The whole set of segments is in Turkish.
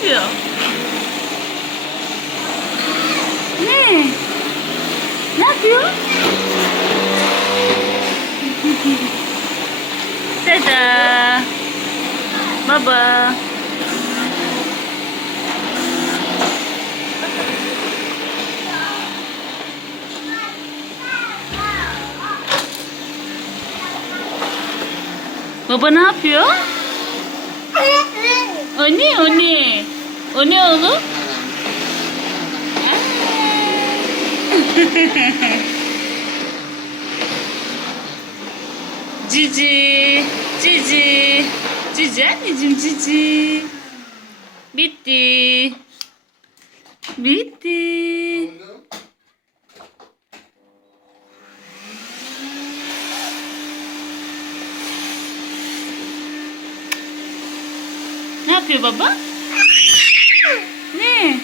yapıyor? Ne? Ne yapıyor? Tada! Baba. Baba ne yapıyor? O ne? O ne? O ne oğlum? Cici. Cici. Cici anneciğim cici. Bitti. Bitti. Ne yapıyor baba? Ne?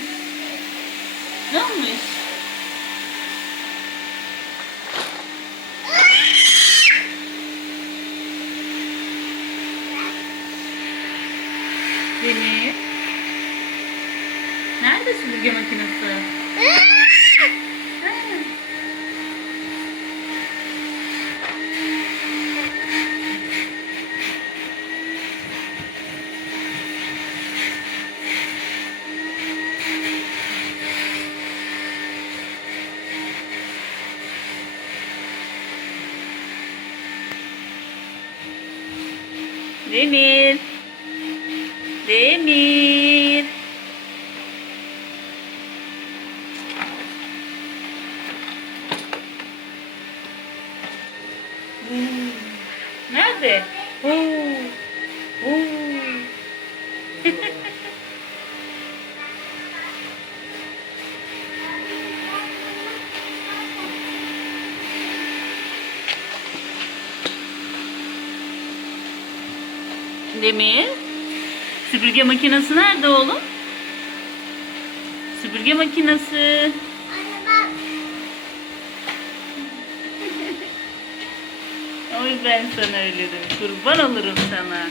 Ne olmuş? Demir. Nerede süpürge makinesi? Demir. Demir. Nerede? Oo. Oo. Demir. Süpürge makinesi nerede oğlum? Süpürge makinesi. Oy ben sana öyle dedim. Kurban olurum sana.